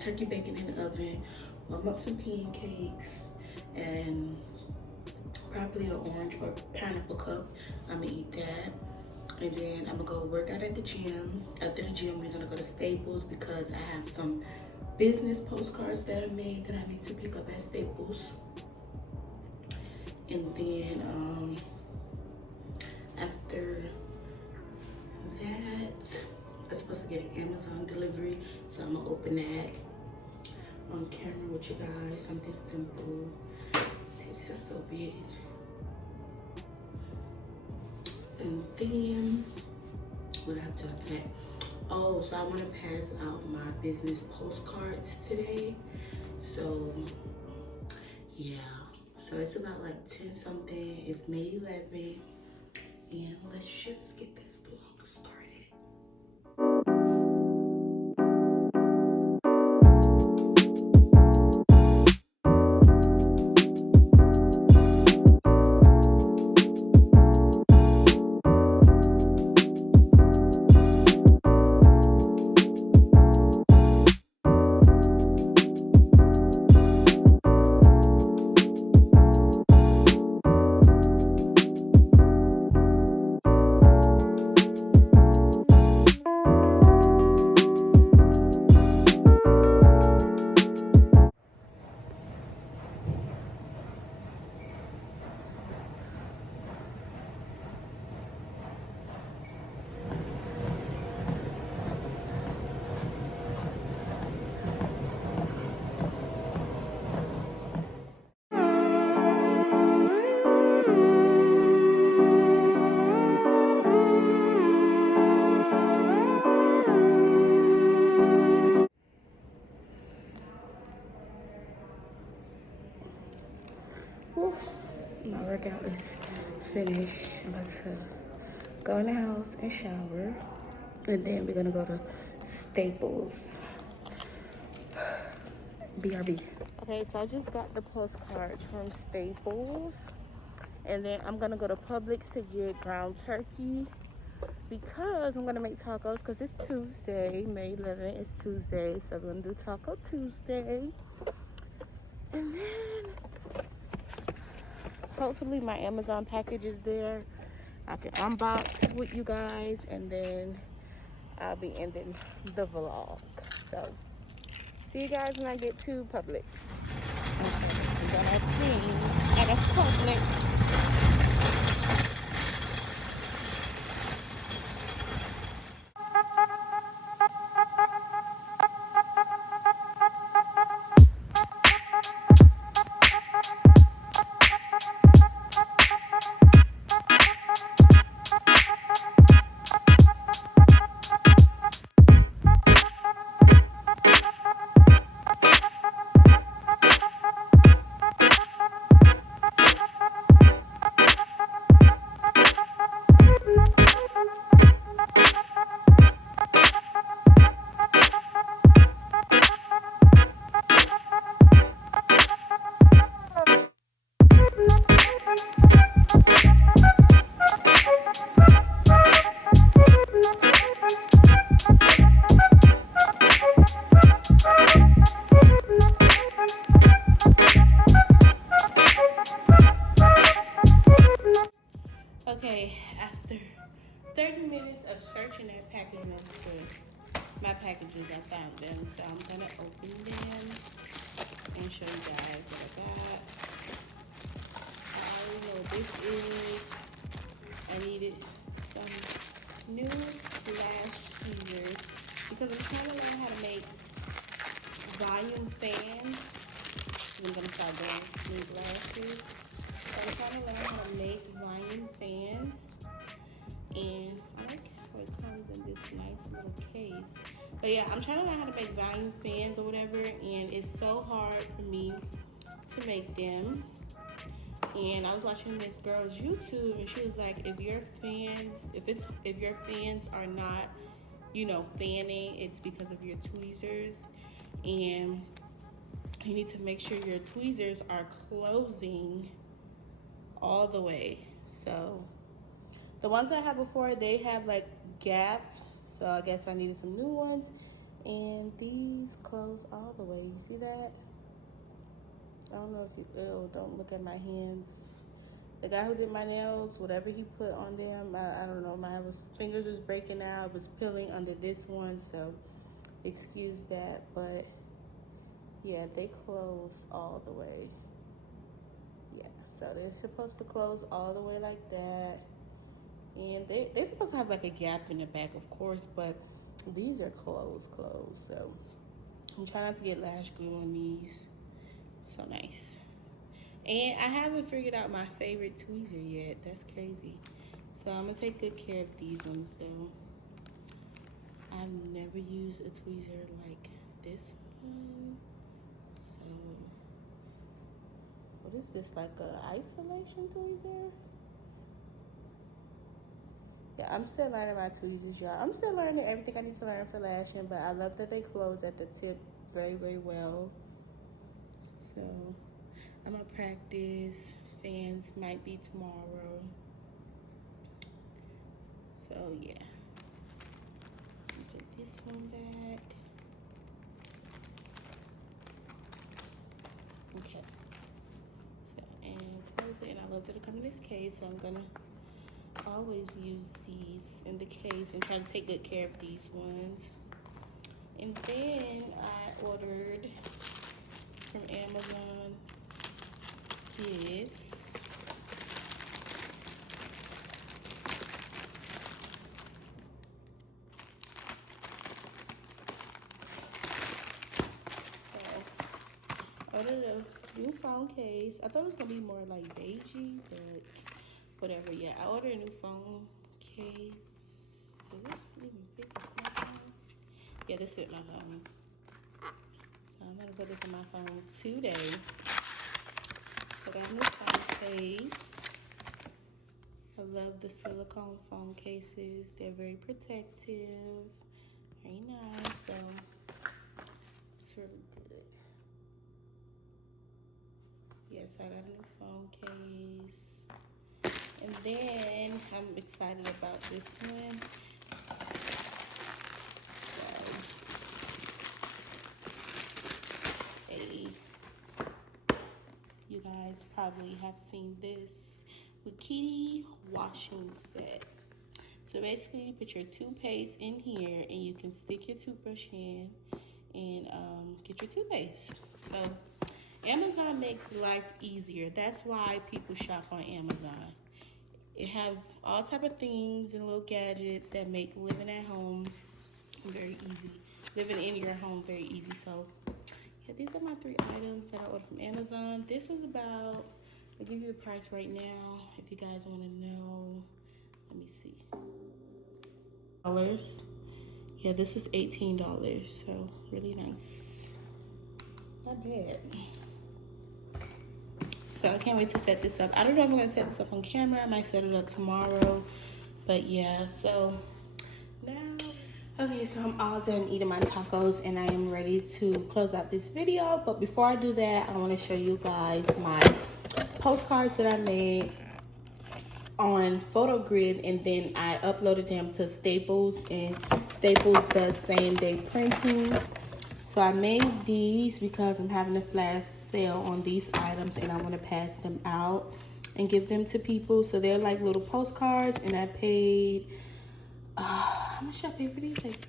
turkey bacon in the oven, warm up some pancakes, and probably an orange or pineapple cup. I'm gonna eat that. And then I'm gonna go work out at the gym. After the gym, we're gonna go to Staples because I have some business postcards that I made that I need to pick up at Staples. And then after that, I'm supposed to get an Amazon delivery, so I'm gonna open that on camera with you guys. Something simple. Titties are so big. And then what I have to after that? Oh, so I want to pass out my business postcards today. So yeah, so it's about like 10 something. It's May 11th, and let's just get this vlog started. Whew. My workout is finished. I'm about to go in the house and shower. And then we're gonna go to Staples. BRB. Okay, so I just got the postcards from Staples. And then I'm gonna go to Publix to get ground turkey because I'm gonna make tacos because it's Tuesday, May 11th. It's Tuesday, so we're gonna do Taco Tuesday. And then hopefully my Amazon package is there. I can unbox with you guys, and then I'll be ending the vlog. So see you guys when I get to Publix. Okay, I'm gonna see at a Publix. Okay, after 30 minutes of searching that package for my packages, I found them. So I'm gonna open them and show you guys what I got. I already know what this is. I needed some new lash tweezers because I'm trying to learn how to make volume fans. I'm gonna start doing these lashes. I'm trying to learn how to make volume fans, and I like how it comes in this nice little case. But yeah, I'm trying to learn how to make volume fans or whatever, and it's so hard for me to make them. And I was watching this girl's YouTube, and she was like, if your fans are not, you know, fanning, it's because of your tweezers, and you need to make sure your tweezers are closing all the way. So the ones I had before, they have like gaps, so I guess I needed some new ones. And these close all the way. You see that? I don't know if you, ew, don't look at my hands. The guy who did my nails, whatever he put on them, I don't know, my fingers was breaking out, it was peeling under this one, so excuse that. But yeah, they close all the way. Yeah, so they're supposed to close all the way like that. And they're supposed to have like a gap in the back, of course, but these are closed. So I'm trying not to get lash glue on these. So nice. And I haven't figured out my favorite tweezer yet. That's crazy. So I'm gonna take good care of these ones though. I've never used a tweezer like this one. So what is this, like a isolation tweezer? Yeah, I'm still learning my tweezers, y'all. I'm still learning everything I need to learn for lashing, but I love that they close at the tip very, very well. So I'm gonna practice. Fans might be tomorrow. So yeah. Put this one back. Okay. So, and close it. And I love that it comes in this case, so I'm gonna always use these in the case and try to take good care of these ones. And then I ordered from Amazon this ordered a new phone case. I thought it was gonna be more like beigey, but whatever. Yeah, I ordered a new phone case. Does this even fit my phone? Yeah, this fit my phone. So I'm gonna put this in my phone today. So I got a new phone case. I love the silicone phone cases. They're very protective, very nice. So it's really good. Yes, I got a new phone case. And then I'm excited about this one. You guys probably have seen this Bikini washing set. So basically, you put your toothpaste in here, and you can stick your toothbrush in and get your toothpaste. So Amazon makes life easier. That's why people shop on Amazon. It has all type of things and little gadgets that make living at home very easy. Living in your home very easy. So yeah, these are my 3 items that I ordered from Amazon. This was about, I'll give you the price right now if you guys want to know. Let me see. Yeah, this is $18, so really nice. Not bad. So I can't wait to set this up. I don't know if I'm gonna set this up on camera. I might set it up tomorrow. But yeah, so now, okay, so I'm all done eating my tacos and I am ready to close out this video. But before I do that, I wanna show you guys my postcards that I made on PhotoGrid, and then I uploaded them to Staples, and Staples does same day printing. So I made these because I'm having a flash sale on these items and I want to pass them out and give them to people. So they're like little postcards, and I paid, how much did I pay for these? Like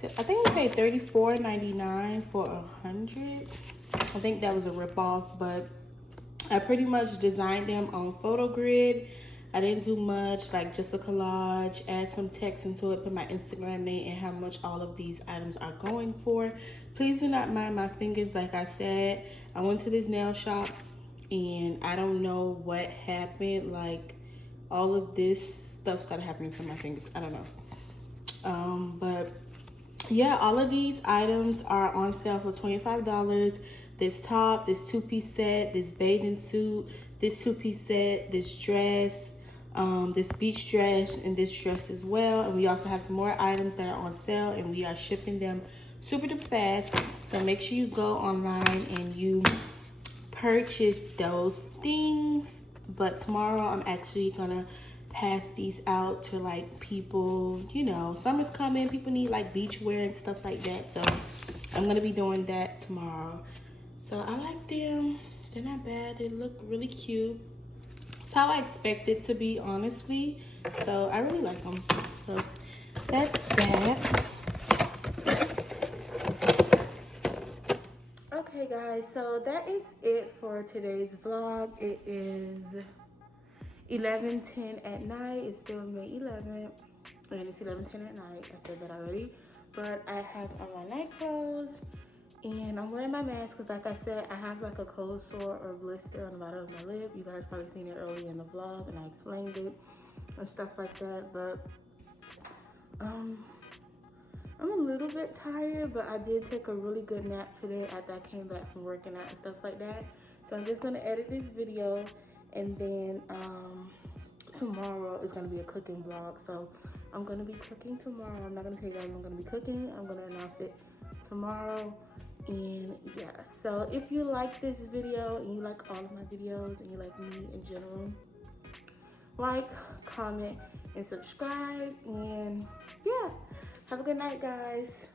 30? I think I paid $34.99 for 100. I think that was a ripoff, but I pretty much designed them on PhotoGrid. I didn't do much, like just a collage, add some text into it, put my Instagram name and how much all of these items are going for. Please do not mind my fingers. Like I said, I went to this nail shop and I don't know what happened. Like all of this stuff started happening to my fingers. I don't know. But yeah, all of these items are on sale for $25. This top, this 2-piece set, this bathing suit, this 2-piece set, this dress, this beach dress, and this dress as well. And we also have some more items that are on sale, and we are shipping them super duper fast. So make sure you go online and you purchase those things. But tomorrow I'm actually gonna pass these out to like people. You know, summer's coming, people need like beach wear and stuff like that. So I'm gonna be doing that tomorrow. So I like them. They're not bad. They look really cute. It's how I expect it to be, honestly. So I really like them. So that's that. Okay guys, so that is it for today's vlog. It is 11:10 at night. It's still May 11th, and it's 11:10 at night. I said that already, but I have on my night clothes, and I'm wearing my mask because, like I said, I have like a cold sore or blister on the bottom of my lip. You guys probably seen it earlier in the vlog, and I explained it and stuff like that. But I'm a little bit tired, but I did take a really good nap today after I came back from working out and stuff like that. So I'm just gonna edit this video, and then tomorrow is gonna be a cooking vlog. So I'm gonna be cooking tomorrow. I'm not gonna tell you guys I'm gonna be cooking. I'm gonna announce it tomorrow. And yeah, so if you like this video and you like all of my videos and you like me in general, like, comment, and subscribe. And yeah, have a good night, guys.